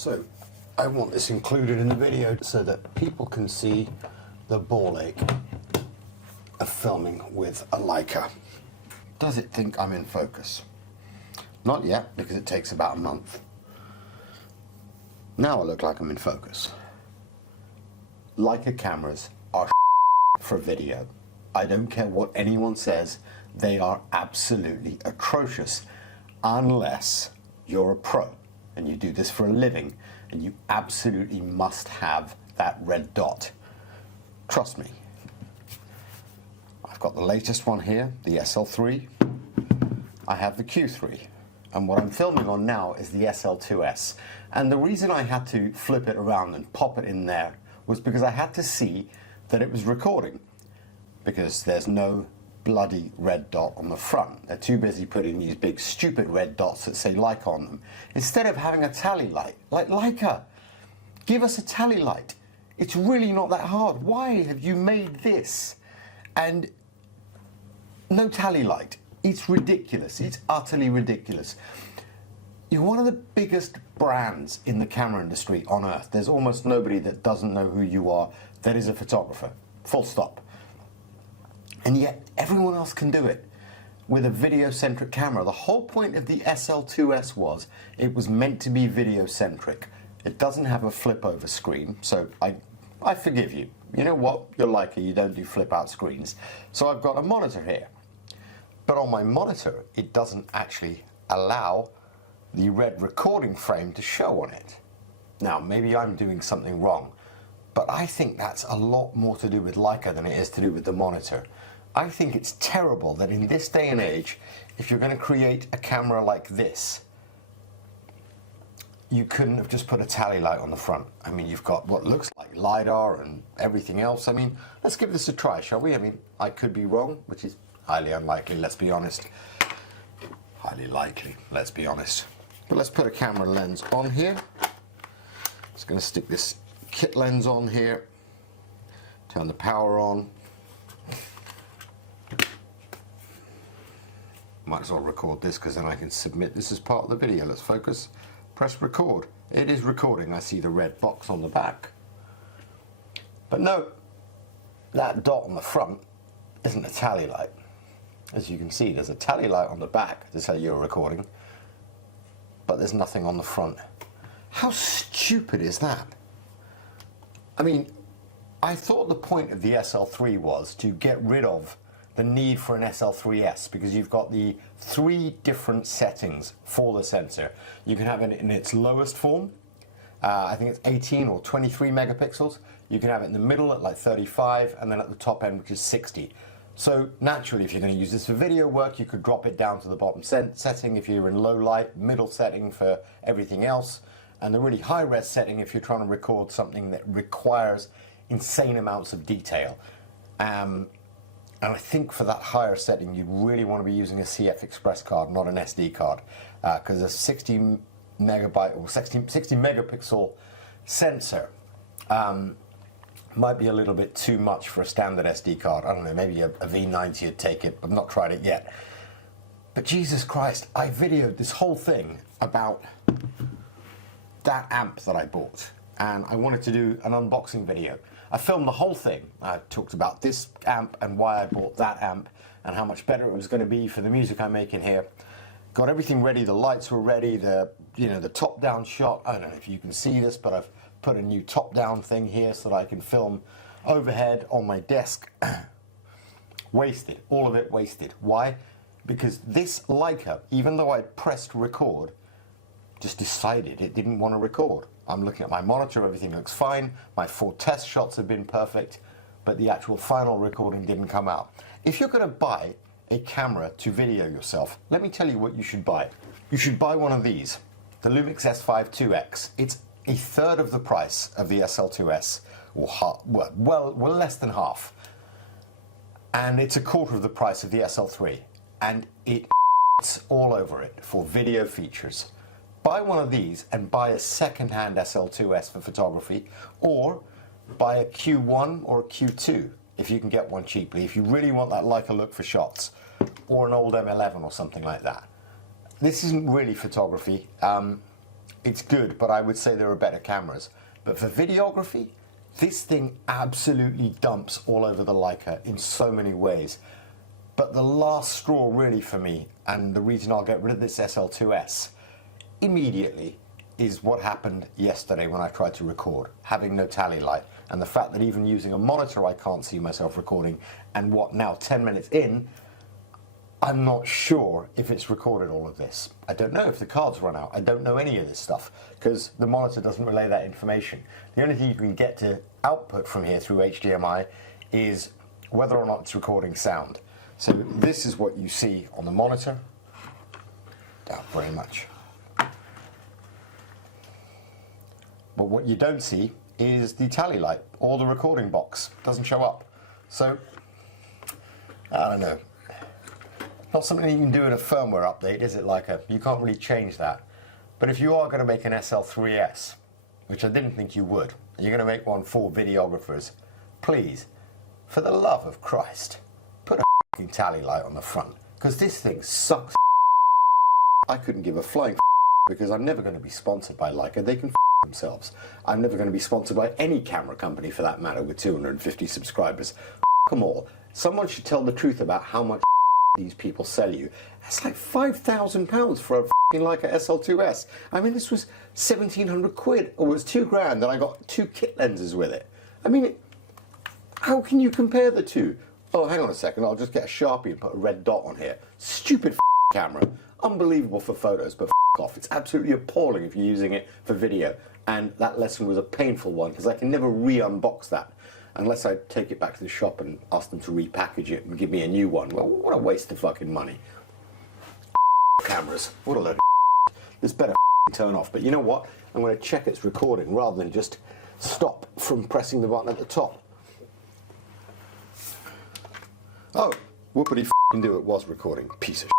So I want this included in the video so that people can see the ball ache of filming with a Leica. Does it think I'm in focus? Not yet, because it takes about a month. Now I look like I'm in focus. Leica cameras are for video. I don't care what anyone says, they are absolutely atrocious unless you're a pro and you do this for a living and you absolutely must have that red dot. Trust me. I've got the latest one here, the SL3. I have the Q3. And what I'm filming on now is the SL2S. And the reason I had to flip it around and pop it in there was because I had to see that it was recording. Because there's no bloody red dot on the front. They're too busy putting these big stupid red dots that say Leica on them. Instead of having a tally light, like Leica, give us a tally light. It's really not that hard. Why have you made this? And no tally light. It's ridiculous. It's utterly ridiculous. You're one of the biggest brands in the camera industry on earth. There's almost nobody that doesn't know who you are that is a photographer. Full stop. And yet everyone else can do it with a video-centric camera. The whole point of the SL2S was it was meant to be video-centric. It doesn't have a flip-over screen, so I forgive you. You know what? You're Leica, you don't do flip-out screens. So I've got a monitor here. But on my monitor, it doesn't actually allow the red recording frame to show on it. Now, maybe I'm doing something wrong, but I think that's a lot more to do with Leica than it is to do with the monitor. I think it's terrible that in this day and age, if you're going to create a camera like this, you couldn't have just put a tally light on the front. I mean, you've got what looks like LiDAR and everything else. I mean, let's give this a try, shall we? I mean, I could be wrong, which is highly unlikely, let's be honest. Highly likely, let's be honest. But let's put a camera lens on here. Just going to stick this kit lens on here. Turn the power on. Might as well record this because then I can submit this as part of the video. Let's focus. Press record. It is recording. I see the red box on the back. But no, that dot on the front isn't a tally light. As you can see, there's a tally light on the back to say you're recording, but there's nothing on the front. How stupid is that? I mean, I thought the point of the SL3 was to get rid of the need for an SL3S because you've got the 3 different settings for the sensor. You can have it in its lowest form, I think it's 18 or 23 megapixels. You can have it in the middle at like 35, and then at the top end, which is 60. So naturally, if you're going to use this for video work, you could drop it down to the bottom setting if you're in low light, middle setting for everything else, and the really high res setting if you're trying to record something that requires insane amounts of detail. And I think for that higher setting, you'd really want to be using a CF Express card, not an SD card, because a 60 megabyte or 60 megapixel sensor might be a little bit too much for a standard SD card. I don't know, maybe a V90 would take it. I've not tried it yet. But Jesus Christ, I videoed this whole thing about that amp that I bought, and I wanted to do an unboxing video. I filmed the whole thing. I talked about this amp and why I bought that amp and how much better it was going to be for the music I'm making here. Got everything ready, the lights were ready, the top-down shot. I don't know if you can see this, but I've put a new top-down thing here so that I can film overhead on my desk. Wasted, all of it wasted. Why? Because this Leica, even though I pressed record, just decided it didn't want to record. I'm looking at my monitor, everything looks fine, my 4 test shots have been perfect, but the actual final recording didn't come out. If you're going to buy a camera to video yourself, let me tell you what you should buy. You should buy one of these, the Lumix S5 2X. It's a third of the price of the SL2S, or half, well, less than half. And it's a quarter of the price of the SL3. And it's all over it for video features. Buy one of these and buy a second-hand SL2S for photography, or buy a Q1 or a Q2 if you can get one cheaply, if you really want that Leica look for shots, or an old M11 or something like that. This isn't really photography. it's good, but I would say there are better cameras. But for videography, this thing absolutely dumps all over the Leica in so many ways. But the last straw really for me, and the reason I'll get rid of this SL2S immediately, is what happened yesterday when I tried to record, having no tally light, and the fact that even using a monitor I can't see myself recording, and what, now 10 minutes in, I'm not sure if it's recorded all of this. I don't know if the cards run out. I don't know any of this stuff, because the monitor doesn't relay that information. The only thing you can get to output from here through HDMI is whether or not it's recording sound. So this is what you see on the monitor. Not very much. But what you don't see is the tally light or the recording box. Doesn't show up. So, I don't know. Not something you can do in a firmware update, is it, Leica? You can't really change that. But if you are going to make an SL3S, which I didn't think you would, and you're going to make one for videographers, please, for the love of Christ, put a fucking tally light on the front, because this thing sucks. I couldn't give a flying because I'm never going to be sponsored by Leica. They can themselves. I'm never going to be sponsored by any camera company for that matter with 250 subscribers. Them all. Someone should tell the truth about how much these people sell you. That's like £5,000 for a Leica SL2S. I mean, this was 1,700 quid, or it was £2,000, and I got 2 kit lenses with it. I mean, how can you compare the two? Oh, hang on a second, I'll just get a Sharpie and put a red dot on here. Stupid camera. Unbelievable for photos, but off. It's absolutely appalling if you're using it for video. And that lesson was a painful one, because I can never re-unbox that unless I take it back to the shop and ask them to repackage it and give me a new one. Well, what a waste of fucking money. Cameras. What a load of this better turn off. But you know what? I'm going to check it's recording rather than just stop from pressing the button at the top. Oh, whoopity do, it was recording. Piece of